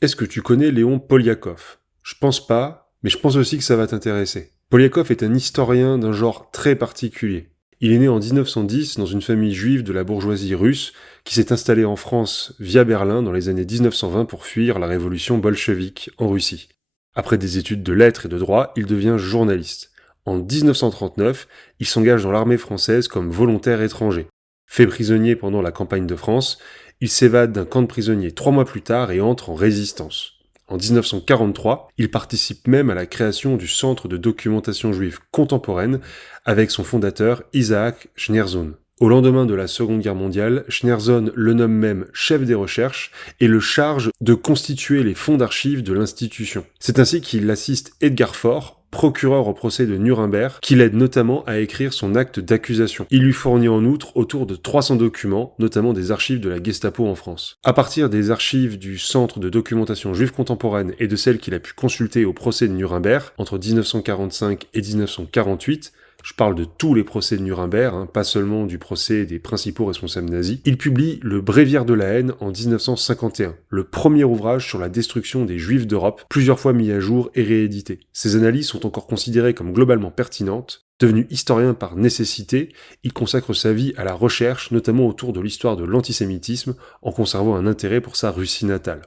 Est-ce que tu connais Léon Poliakov? Je pense pas, mais je pense aussi que ça va t'intéresser. Poliakov est un historien d'un genre très particulier. Il est né en 1910 dans une famille juive de la bourgeoisie russe qui s'est installée en France via Berlin dans les années 1920 pour fuir la révolution bolchevique en Russie. Après des études de lettres et de droit, il devient journaliste. En 1939, il s'engage dans l'armée française comme volontaire étranger. Fait prisonnier pendant la campagne de France, il s'évade d'un camp de prisonniers 3 mois plus tard et entre en résistance. En 1943, il participe même à la création du Centre de documentation juive contemporaine avec son fondateur Isaac Schneersohn. Au lendemain de la Seconde Guerre mondiale, Schneersohn le nomme même chef des recherches et le charge de constituer les fonds d'archives de l'institution. C'est ainsi qu'il assiste Edgar Faure, procureur au procès de Nuremberg, qui l'aide notamment à écrire son acte d'accusation. Il lui fournit en outre autour de 300 documents, notamment des archives de la Gestapo en France. À partir des archives du Centre de documentation juive contemporaine et de celles qu'il a pu consulter au procès de Nuremberg entre 1945 et 1948, je parle de tous les procès de Nuremberg, pas seulement du procès des principaux responsables nazis. Il publie Le Bréviaire de la haine en 1951, le premier ouvrage sur la destruction des Juifs d'Europe, plusieurs fois mis à jour et réédité. Ces analyses sont encore considérées comme globalement pertinentes. Devenu historien par nécessité, il consacre sa vie à la recherche, notamment autour de l'histoire de l'antisémitisme, en conservant un intérêt pour sa Russie natale.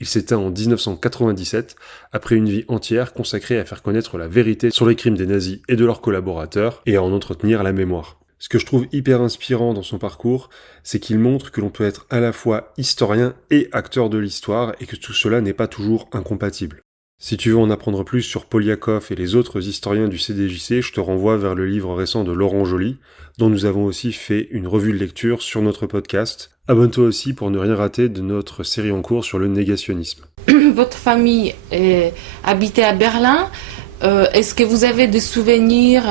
Il s'éteint en 1997, après une vie entière consacrée à faire connaître la vérité sur les crimes des nazis et de leurs collaborateurs, et à en entretenir la mémoire. Ce que je trouve hyper inspirant dans son parcours, c'est qu'il montre que l'on peut être à la fois historien et acteur de l'histoire, et que tout cela n'est pas toujours incompatible. Si tu veux en apprendre plus sur Poliakov et les autres historiens du CDJC, je te renvoie vers le livre récent de Laurent Joly, dont nous avons aussi fait une revue de lecture sur notre podcast. Abonne-toi aussi pour ne rien rater de notre série en cours sur le négationnisme. Votre famille habitait à Berlin. Est-ce que vous avez des souvenirs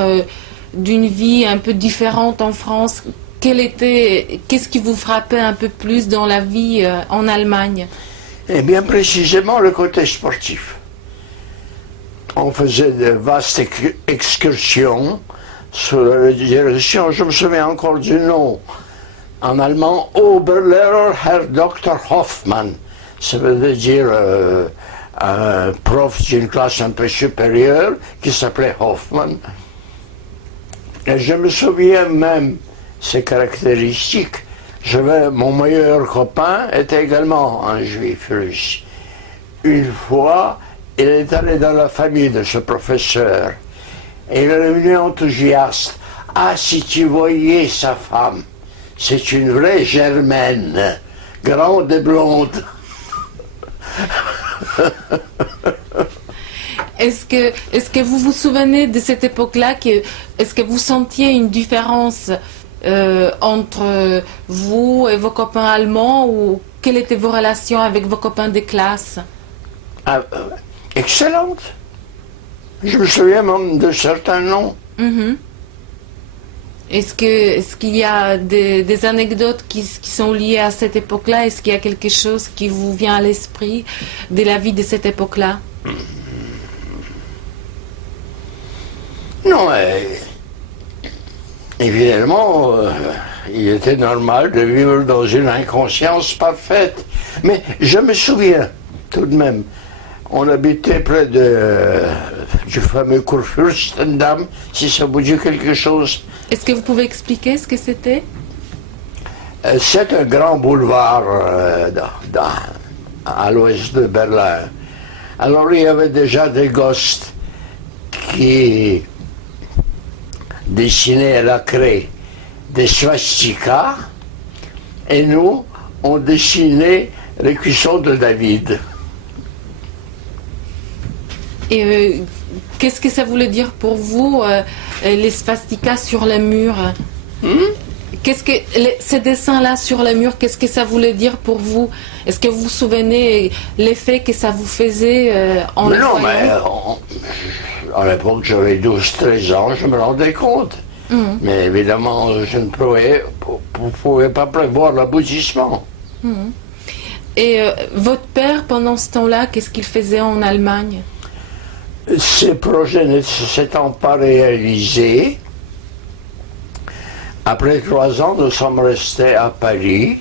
d'une vie un peu différente en France? Qu'est-ce qui vous frappait un peu plus dans la vie en Allemagne? Eh bien, précisément le côté sportif. On faisait de vastes excursions sur la direction, je me souviens encore du nom, en allemand, Oberlehrer Herr Dr. Hoffmann. Ça veut dire un prof d'une classe un peu supérieure qui s'appelait Hoffmann. Et je me souviens même ses caractéristiques. Mon meilleur copain était également un juif russe. Une fois, il est allé dans la famille de ce professeur et il est devenu enthousiaste. Ah, si tu voyais sa femme, c'est une vraie germaine, grande et blonde. Est-ce que vous vous souvenez de cette époque-là? Est-ce que vous sentiez une différence entre vous et vos copains allemands, ou quelles étaient vos relations avec vos copains de classe? Excellente. Je me souviens même de certains noms. Mm-hmm. Est-ce qu'il y a des anecdotes qui sont liées à cette époque-là? Est-ce qu'il y a quelque chose qui vous vient à l'esprit de la vie de cette époque-là? Non, évidemment, il était normal de vivre dans une inconscience parfaite. Mais je me souviens, tout de même, on habitait près du fameux Kurfürstendamm, si ça vous dit quelque chose. Est-ce que vous pouvez expliquer ce que c'était? C'est un grand boulevard à l'ouest de Berlin. Alors il y avait déjà des gosses qui dessinaient à la craie des swastikas, et nous, on dessinait les cuissons de David. Et qu'est-ce que ça voulait dire pour vous, les swastikas sur le mur? Ces dessins-là sur le mur, qu'est-ce que ça voulait dire pour vous? Est-ce que vous vous souvenez l'effet que ça vous faisait en le voyant? Non, mais à l'époque, j'avais 12-13 ans, je me rendais compte. Mais évidemment, je ne pouvais pas prévoir l'aboutissement. Et votre père, pendant ce temps-là, qu'est-ce qu'il faisait en Allemagne? Ces projets ne s'étant pas réalisés, après 3 ans, nous sommes restés à Paris.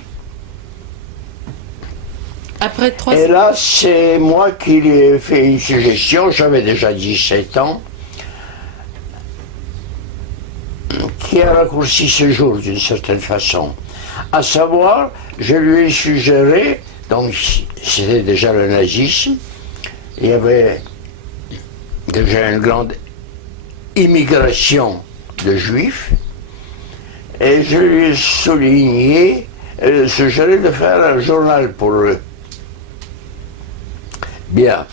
Après 3 Et là, c'est moi qui lui ai fait une suggestion, j'avais déjà 17 ans, qui a raccourci ce jour d'une certaine façon. À savoir, je lui ai suggéré, donc c'était déjà le nazisme, il y avait déjà une grande immigration de juifs, et je lui ai souligné, suggéré de faire un journal pour eux. Bien.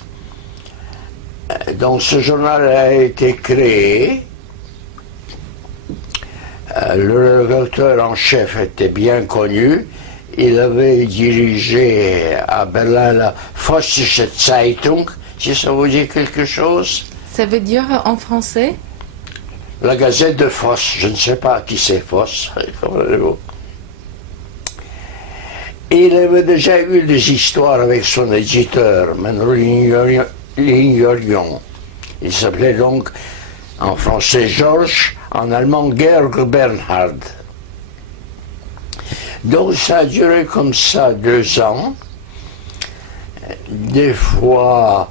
Donc ce journal a été créé. Le rédacteur en chef était bien connu. Il avait dirigé à Berlin la Vossische Zeitung, si ça vous dit quelque chose. Ça veut dire en français? La Gazette de Voss, je ne sais pas qui c'est Voss. Et il avait déjà eu des histoires avec son éditeur, Manolin Lignolion. Il s'appelait donc en français Georges, en allemand Georg Bernhard. Donc ça a duré comme ça 2 ans. Des fois,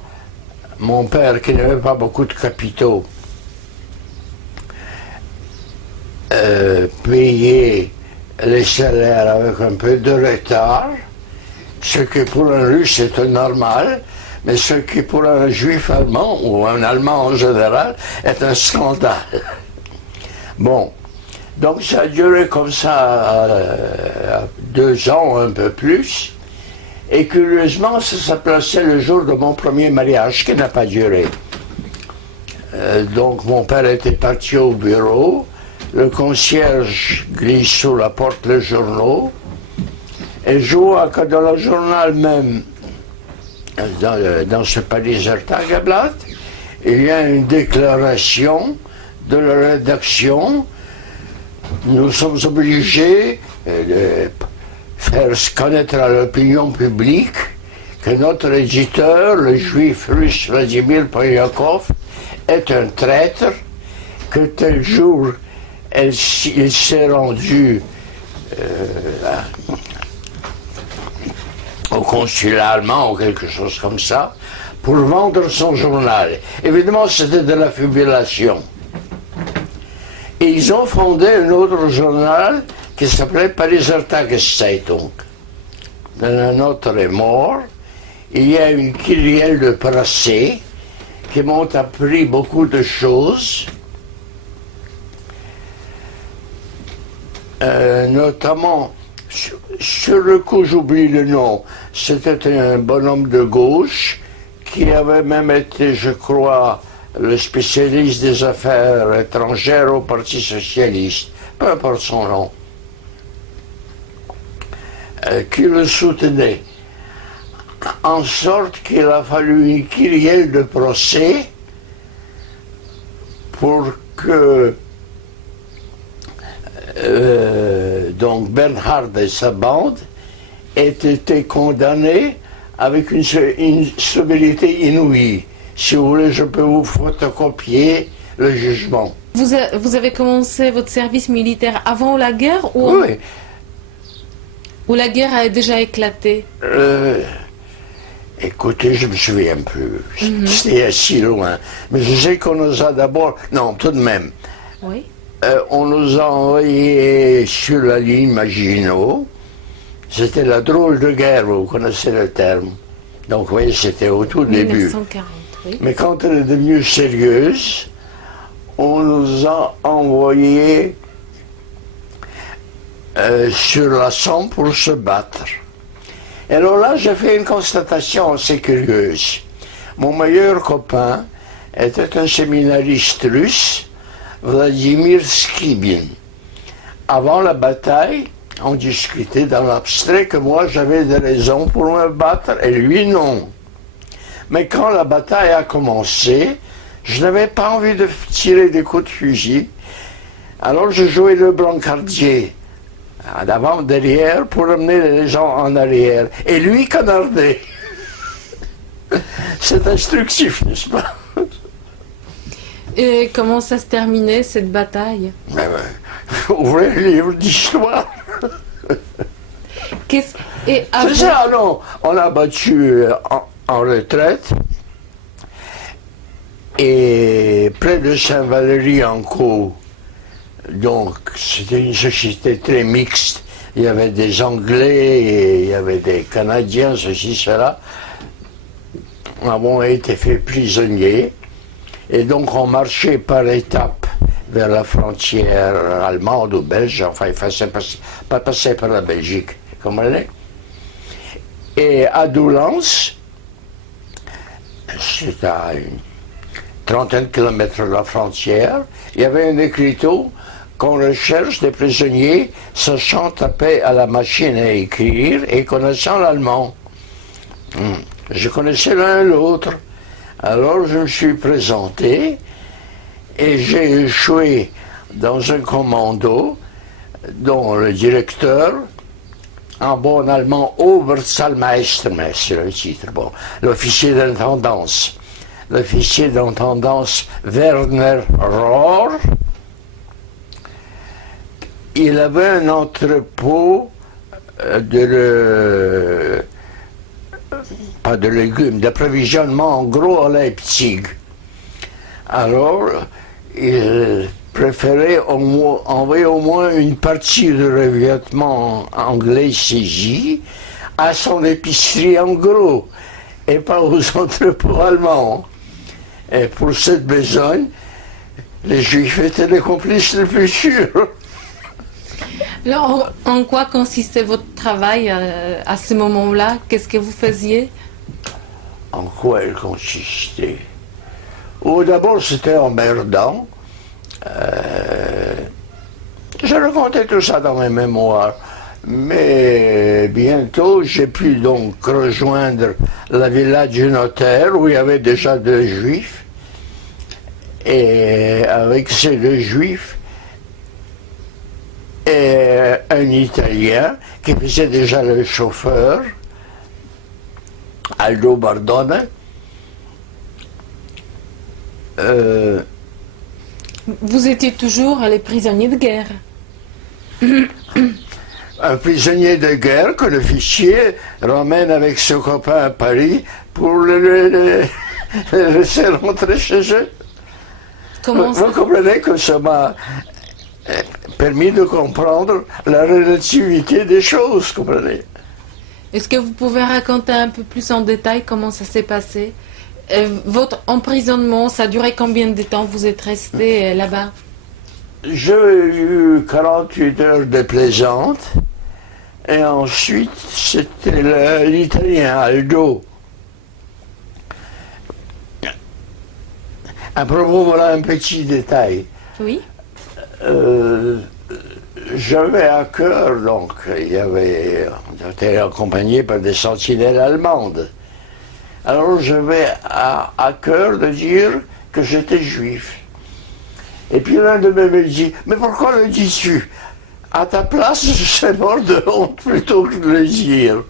mon père, qui n'avait pas beaucoup de capitaux, payait les salaires avec un peu de retard, ce qui pour un russe est normal, mais ce qui pour un juif allemand, ou un allemand en général, est un scandale. Bon, donc ça a duré comme ça 2 ans, un peu plus, et curieusement, ça s'est placé le jour de mon premier mariage, qui n'a pas duré. Donc mon père était parti au bureau, le concierge glisse sous la porte le journal, et je vois que dans le journal même, dans ce Pariser Tageblatt, il y a une déclaration de la rédaction. Nous sommes obligés de faire connaître à l'opinion publique que notre éditeur, le juif russe Vladimir Polyakov, est un traître, que tel jour il s'est rendu au consulat allemand ou quelque chose comme ça pour vendre son journal. Évidemment, c'était de la fabulation. Et ils ont fondé un autre journal qui s'appelait Pariser Tageszeitung. Un autre est mort. Il y a une kyrielle de procès qui m'ont appris beaucoup de choses. Notamment, sur le coup, j'oublie le nom, c'était un bonhomme de gauche qui avait même été, je crois, le spécialiste des affaires étrangères au Parti socialiste, peu importe son nom, qui le soutenait. En sorte qu'il a fallu une kyrielle de procès pour que donc Bernhard et sa bande aient été condamnés avec une sévérité inouïe. Si vous voulez, je peux vous photocopier le jugement. Vous avez commencé votre service militaire avant la guerre Oui. ou la guerre a déjà éclaté? Écoutez, je me souviens plus. C'était si loin. Mais je sais qu'on nous a d'abord... Non, tout de même. Oui. On nous a envoyés sur la ligne Maginot. C'était la drôle de guerre, vous connaissez le terme. Donc, vous voyez, c'était au tout début. 1940, oui. Mais quand elle est devenue sérieuse, on nous a envoyés sur la Somme pour se battre. Et alors là, j'ai fait une constatation assez curieuse. Mon meilleur copain était un séminariste russe, Vladimir Skibin. Avant la bataille, on discutait dans l'abstrait que moi j'avais des raisons pour me battre et lui non. Mais quand la bataille a commencé, je n'avais pas envie de tirer des coups de fusil. Alors je jouais le brancardier, d'avant, derrière, pour amener les gens en arrière. Et lui canardait. C'est instructif, n'est-ce pas? Et comment ça se terminait, cette bataille? Ouvrez le livre d'histoire. Et C'est ça, non. On a battu en retraite. Et près de Saint-Valery-en-Caux, donc c'était une société très mixte. Il y avait des Anglais et il y avait des Canadiens, ceci, cela. Nous avons été fait prisonniers. Et donc on marchait par étapes vers la frontière allemande ou belge. Enfin, il fallait pas passer par la Belgique, vous comprenez? Et à Doullens, c'est à une trentaine de kilomètres de la frontière, il y avait un écriteau qu'on recherche des prisonniers sachant taper à la machine à écrire et connaissant l'allemand. Je connaissais l'un et l'autre. Alors je me suis présenté et j'ai échoué dans un commando dont le directeur, en bon allemand, Oberzahlmeister, mais c'est le titre, bon, l'officier d'intendance. L'officier d'intendance Werner Rohr, il avait un entrepôt pas de légumes, d'approvisionnement en gros à Leipzig. Alors, il préférait envoyer au moins une partie du revêtement anglais saisi à son épicerie en gros et pas aux entrepôts allemands. Et pour cette besogne, les Juifs étaient les complices les plus sûrs. Alors, en quoi consistait votre travail à ce moment-là? Qu'est-ce que vous faisiez? En quoi elle consistait? Oh, d'abord, c'était emmerdant. Je racontais tout ça dans mes mémoires. Mais bientôt, j'ai pu donc rejoindre la villa du notaire où il y avait déjà 2 Juifs. Et avec ces 2 Juifs et un Italien qui faisait déjà le chauffeur, Aldo Bardone. Vous étiez toujours les prisonniers de guerre. Un prisonnier de guerre que l'officier ramène avec son copain à Paris pour le laisser rentrer chez eux. Vous comprenez que ça m'a permis de comprendre la relativité des choses, comprenez? Est-ce que vous pouvez raconter un peu plus en détail comment ça s'est passé? Votre emprisonnement, ça a duré combien de temps vous êtes resté là-bas? J'ai eu 48 heures de plaisante et ensuite c'était l'Italien Aldo. À propos, voilà un petit détail. Oui. J'avais à cœur, donc, on était accompagné par des sentinelles allemandes. Alors j'avais à cœur de dire que j'étais juif. Et puis l'un de mes me dit, mais pourquoi le dis-tu? À ta place, je serais mort de honte plutôt que de le dire.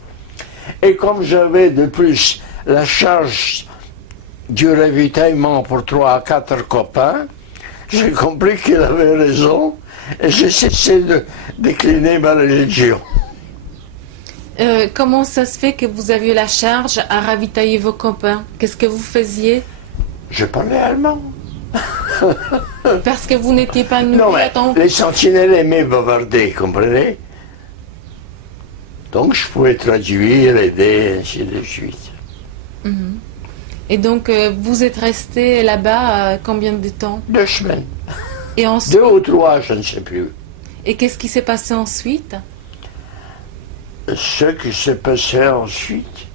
Et comme j'avais de plus la charge du ravitaillement pour 3 à 4 copains, j'ai compris qu'il avait raison et j'ai cessé de décliner ma religion. Comment ça se fait que vous aviez la charge à ravitailler vos copains? Qu'est-ce que vous faisiez? Je parlais allemand. Parce que vous n'étiez pas nourri Non, mais à temps. les sentinelles aimaient bavarder, comprenez? Donc je pouvais traduire, aider, ainsi de suite. Et donc, vous êtes resté là-bas combien de temps? 2 semaines. Et ensuite, 2 ou 3, je ne sais plus. et qu'est-ce qui s'est passé ensuite? Ce qui s'est passé ensuite,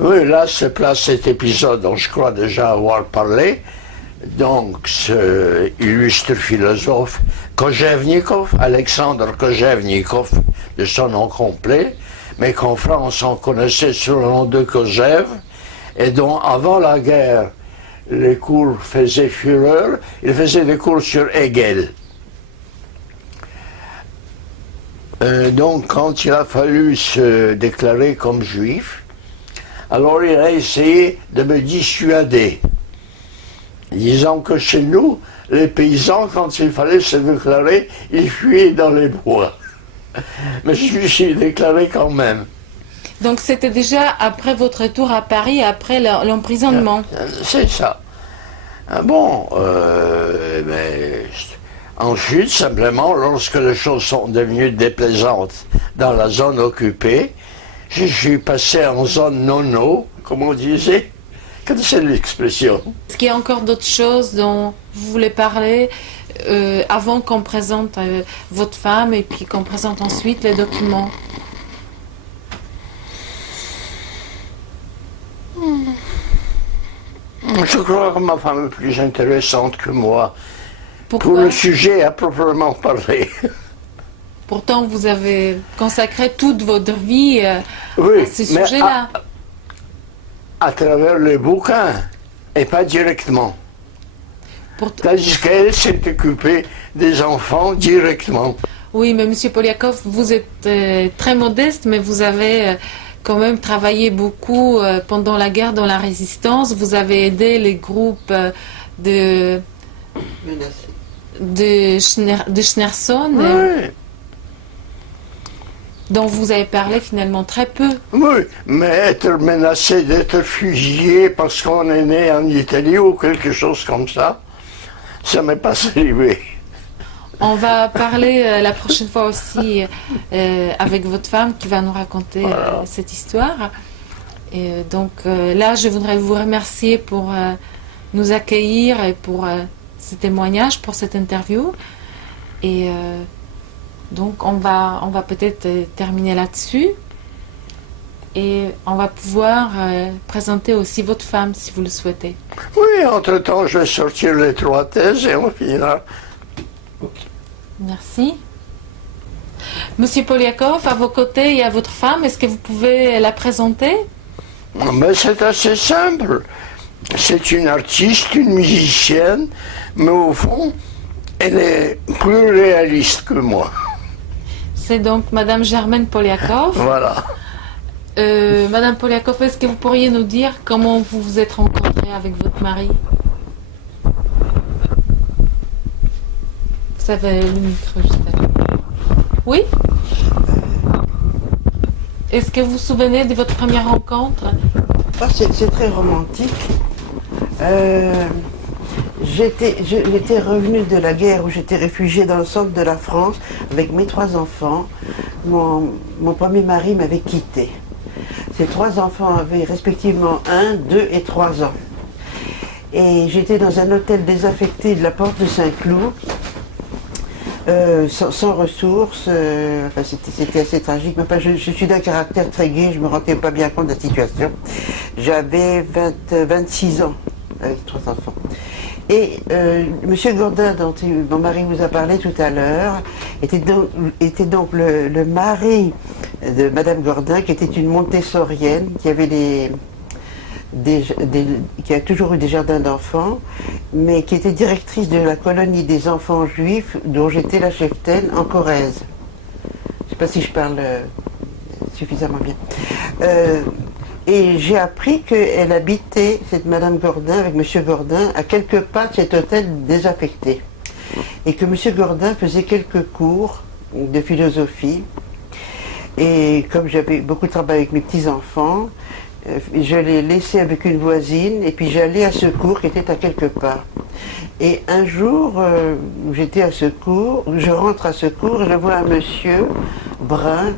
oui, là se place cet épisode dont je crois déjà avoir parlé. Donc, ce illustre philosophe Kojevnikov, Alexandre Kojevnikov, de son nom complet, mais qu'en France on connaissait sous le nom de Kojev, et dont avant la guerre les cours faisaient fureur, il faisait des cours sur Hegel. Donc, quand il a fallu se déclarer comme juif, alors il a essayé de me dissuader, disant que chez nous, les paysans, quand il fallait se déclarer, ils fuyaient dans les bois. Mais je me suis déclaré quand même. Donc c'était déjà après votre retour à Paris, après l'emprisonnement. C'est ça. Bon, ensuite, simplement, lorsque les choses sont devenues déplaisantes dans la zone occupée, je suis passé en zone non-eau, comme on disait. Connaissez l'expression? Est-ce qu'il y a encore d'autres choses dont vous voulez parler avant qu'on présente votre femme et puis qu'on présente ensuite les documents? Je crois que ma femme est plus intéressante que moi. Pourquoi? Pour le sujet à proprement parler. Pourtant, vous avez consacré toute votre vie Oui, à ce mais sujet-là. à travers les bouquins, et pas directement. Pourtant- Tandis qu'elle s'est occupée des enfants directement. Oui, mais Monsieur Polyakov, vous êtes très modeste, mais vous avez quand même travaillé beaucoup pendant la guerre dans la résistance. Vous avez aidé les groupes de Schneerson, Oui, dont vous avez parlé finalement très peu. oui, mais être menacé d'être fusillé parce qu'on est né en Italie ou quelque chose comme ça m'est pas arrivé. On va parler la prochaine fois aussi avec votre femme qui va nous raconter cette histoire. Et donc là, je voudrais vous remercier pour nous accueillir et pour ce témoignage, pour cette interview. Et donc on va peut-être terminer là-dessus. Et on va pouvoir présenter aussi votre femme si vous le souhaitez. Oui, entre-temps, je vais sortir les 3 thèses et on finira. Merci. Monsieur Polyakov, à vos côtés, il y a votre femme. Est-ce que vous pouvez la présenter? Mais c'est assez simple. C'est une artiste, une musicienne, mais au fond, elle est plus réaliste que moi. C'est donc Madame Germaine Polyakov. Voilà. Madame Polyakov, est-ce que vous pourriez nous dire comment vous vous êtes rencontrée avec votre mari? Vous avez le micro juste là. Oui? Est-ce que vous vous souvenez de votre première rencontre? C'est très romantique. J'étais revenue de la guerre où j'étais réfugiée dans le centre de la France avec mes 3 enfants. Mon premier mari m'avait quitté. Ces 3 enfants avaient respectivement 1, 2 et 3 ans. Et j'étais dans un hôtel désaffecté de la porte de Saint-Cloud, sans ressources. Enfin, c'était assez tragique. Mais enfin, je suis d'un caractère très gai, je ne me rendais pas bien compte de la situation. J'avais 26 ans avec 3 enfants. Et Monsieur Gordin, dont mon mari vous a parlé tout à l'heure, était donc le mari de Madame Gordin, qui était une montessorienne, qui avait qui a toujours eu des jardins d'enfants, mais qui était directrice de la colonie des enfants juifs, dont j'étais la cheftaine en Corrèze. Je ne sais pas si je parle suffisamment bien. Et j'ai appris qu'elle habitait, cette Madame Gordin, avec Monsieur Gordin, à quelques pas de cet hôtel désaffecté. Et que Monsieur Gordin faisait quelques cours de philosophie. Et comme j'avais beaucoup de travail avec mes petits-enfants, je l'ai laissé avec une voisine, et puis j'allais à ce cours qui était à quelques pas. Et un jour, j'étais à ce cours, je rentre à ce cours, et je vois un monsieur brun,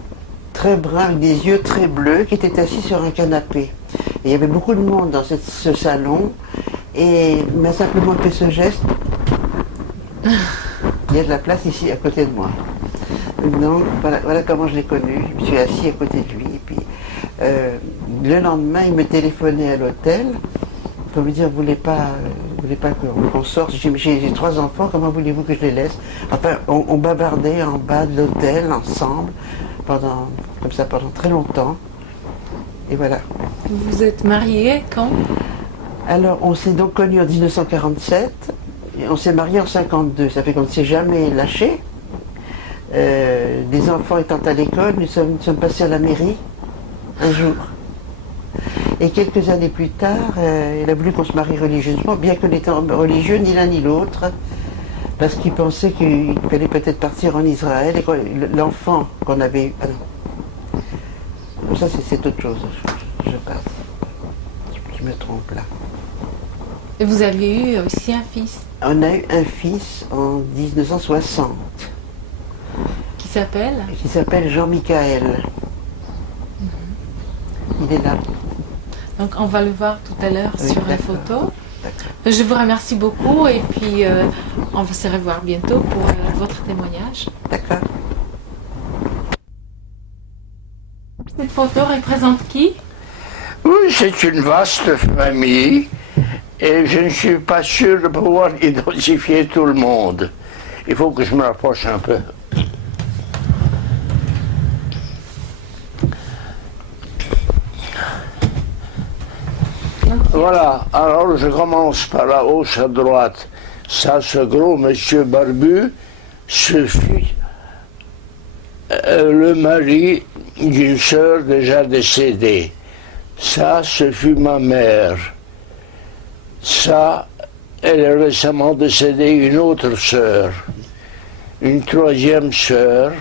très brun, avec des yeux très bleus, qui était assis sur un canapé. Et il y avait beaucoup de monde dans ce salon, et il m'a simplement fait ce geste. Il y a de la place ici, à côté de moi. Donc, voilà comment je l'ai connu. Je me suis assis à côté de lui, et puis le lendemain, il me téléphonait à l'hôtel pour me dire, vous voulez pas qu'on sorte? J'ai 3 enfants, comment voulez-vous que je les laisse? Enfin, on bavardait en bas de l'hôtel ensemble, comme ça pendant très longtemps. Et voilà. Vous vous êtes mariés quand? Alors, on s'est donc connus en 1947, et on s'est mariés en 52. Ça fait qu'on ne s'est jamais lâché. Les enfants étant à l'école, nous sommes passés à la mairie un jour. Et quelques années plus tard, il a voulu qu'on se marie religieusement, bien que n'étant religieux ni l'un ni l'autre. parce qu'il pensait qu'il fallait peut-être partir en Israël et que l'enfant qu'on avait eu. Ah non. Ça, c'est autre chose. Je passe. Je me trompe là. Et vous aviez eu aussi un fils On a eu un fils en 1960 qui s'appelle Jean-Michael. Il est là. Donc on va le voir tout à l'heure Oui, sur la d'accord. photo. D'accord. Je vous remercie beaucoup et puis on va se revoir bientôt pour votre témoignage. D'accord. Cette photo représente qui? Oui, c'est une vaste famille et je ne suis pas sûr de pouvoir identifier tout le monde. Il faut que je me rapproche un peu. Voilà, alors je commence par la hausse à droite. Ça, ce gros monsieur barbu, ce fut le mari d'une sœur déjà décédée. Ça, ce fut ma mère. Ça, elle est récemment décédée, une autre sœur. Une troisième sœur.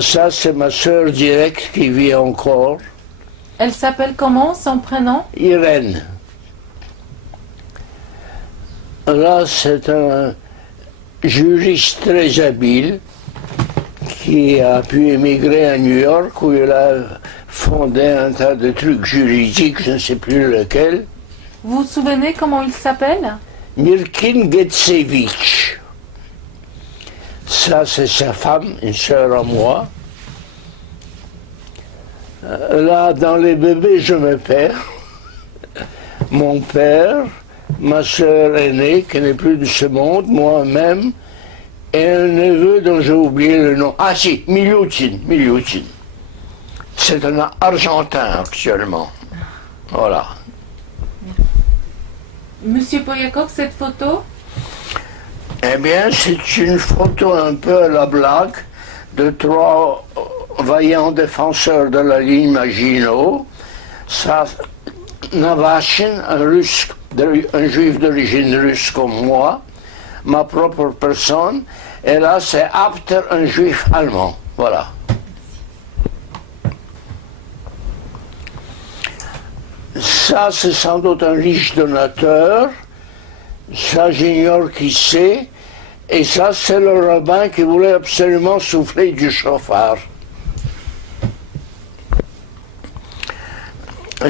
Ça, c'est ma sœur directe qui vit encore. Elle s'appelle comment, son prénom? Irène. Là, c'est un juriste très habile qui a pu émigrer à New York où il a fondé un tas de trucs juridiques, je ne sais plus lequel. Vous vous souvenez comment il s'appelle? Mirkin Getsevich. Ça, c'est sa femme, une sœur à moi. Là, dans les bébés, je me perds. Mon père, ma sœur aînée, qui n'est plus de ce monde, moi-même, et un neveu dont j'ai oublié le nom. Ah si, Miliutin. C'est un Argentin actuellement. Voilà. Monsieur Polyakov, cette photo? Eh bien, c'est une photo un peu à la blague de trois vaillants défenseurs de la ligne Maginot. Ça, Navashin, un juif d'origine russe comme moi, ma propre personne, et là c'est Apter, un juif allemand. Voilà. Ça, c'est sans doute un riche donateur. Ça, j'ignore qui c'est. Et ça, c'est le rabbin qui voulait absolument souffler du chauffard.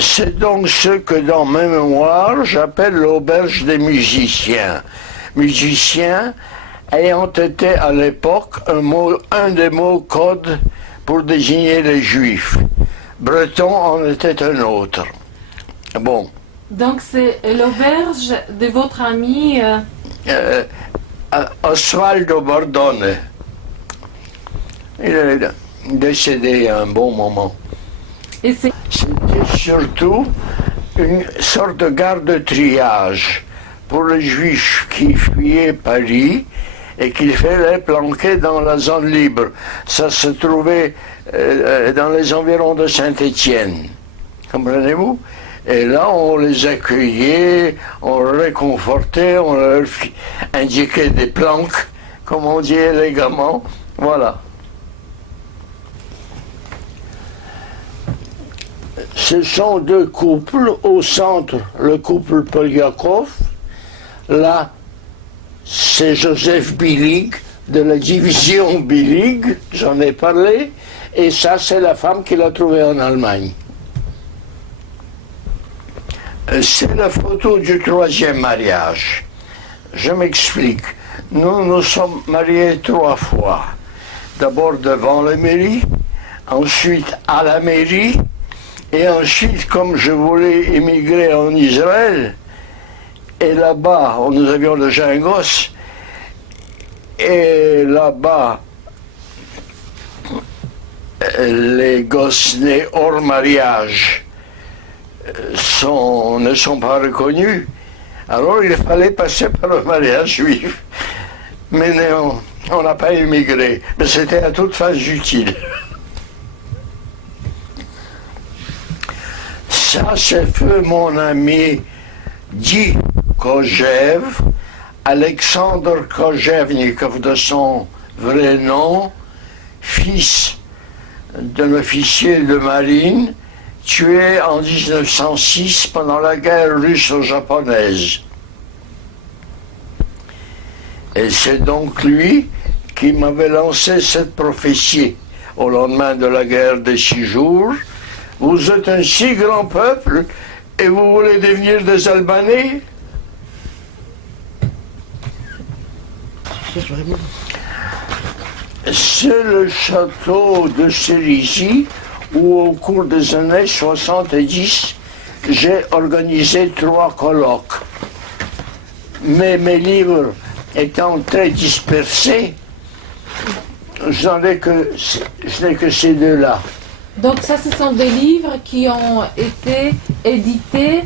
C'est donc ce que dans mes mémoires j'appelle l'auberge des musiciens. Musiciens ayant été à l'époque un des mots codes pour désigner les juifs. Breton en était un autre. Bon. Donc c'est l'auberge de votre ami Osvaldo Bordone. Il est décédé il y a un bon moment. et c'est C'était surtout une sorte de gare de triage pour les juifs qui fuyaient Paris et qu'il fallait planquer dans la zone libre. Ça se trouvait dans les environs de Saint-Étienne. Comprenez-vous? Et là, on les accueillait, on les réconfortait, on leur indiquait des planques, comme on dit élégamment. Voilà. Ce sont deux couples. Au centre, le couple Polyakov. Là, c'est Joseph Billig, de la division Billig, j'en ai parlé. Et ça, c'est la femme qu'il a trouvée en Allemagne. C'est la photo du troisième mariage. Je m'explique. Nous nous sommes mariés 3 fois. D'abord devant la mairie, ensuite à la mairie, et ensuite, comme je voulais émigrer en Israël, et là-bas, nous avions déjà un gosse, et là-bas, les gosses nés hors mariage ne sont pas reconnus. Alors il fallait passer par le mariage juif. Mais non, on n'a pas émigré. Mais c'était à toute phase utile. Ça, c'est fait mon ami Di Kojev, Alexandre Kojevnikov de son vrai nom, fils d'un officier de marine, tué en 1906 pendant la guerre russo-japonaise. Et c'est donc lui qui m'avait lancé cette prophétie au lendemain de la guerre des 6 jours. Vous êtes un si grand peuple et vous voulez devenir des Albanais? C'est le château de Cerisy où au cours des années 70, j'ai organisé 3 colloques. Mais mes livres étant très dispersés, je n'ai que ces 2-là. Donc ça, ce sont des livres qui ont été édités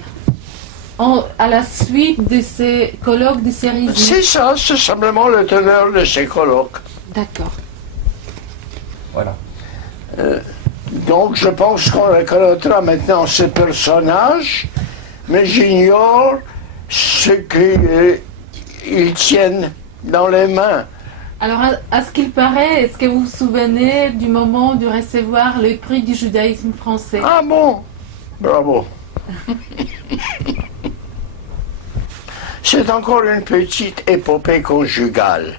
à la suite de ces colloques de Cerisy. C'est ça, c'est simplement le teneur de ces colloques. D'accord. Voilà. Donc je pense qu'on reconnaîtra maintenant ces personnages, mais j'ignore ce qu'ils tiennent dans les mains. Alors, à ce qu'il paraît, est-ce que vous vous souvenez du moment de recevoir le prix du judaïsme français? Ah bon? Bravo. C'est encore une petite épopée conjugale.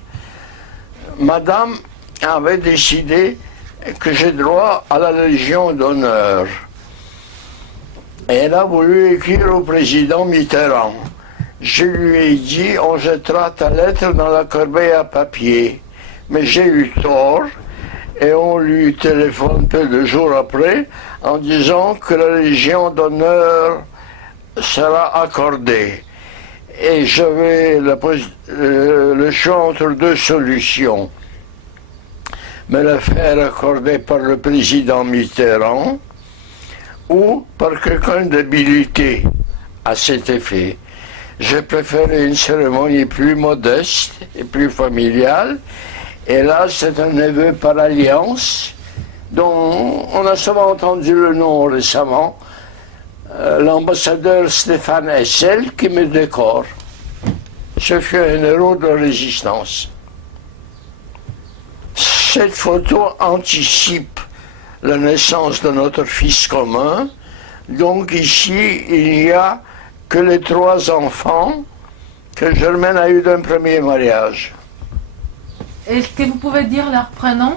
Madame avait décidé que j'ai droit à la Légion d'honneur. Et elle a voulu écrire au président Mitterrand. Je lui ai dit, on jettera ta lettre dans la corbeille à papier. Mais j'ai eu tort et on lui téléphone peu de jours après en disant que la Légion d'honneur sera accordée. Et j'avais le choix entre 2 solutions. Me la faire accorder par le président Mitterrand ou par quelqu'un d'habilité à cet effet. J'ai préféré une cérémonie plus modeste et plus familiale. Et là, c'est un neveu par alliance, dont on a souvent entendu le nom récemment, l'ambassadeur Stéphane Hessel, qui me décore. Je fus un héros de résistance. Cette photo anticipe la naissance de notre fils commun. Donc ici, il n'y a que les 3 enfants que Germaine a eu d'un premier mariage. Est-ce que vous pouvez dire leur prénom?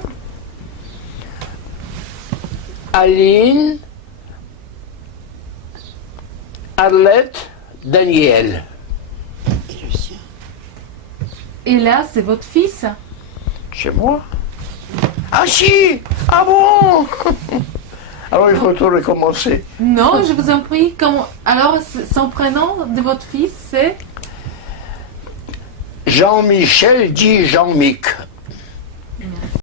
Aline, Arlette, Daniel. Et le sien. Et là, c'est votre fils? C'est moi? Ah si! Ah bon? Alors il faut tout recommencer. Non, je vous en prie. Alors, son prénom de votre fils, c'est? Jean-Michel dit Jean-Mic.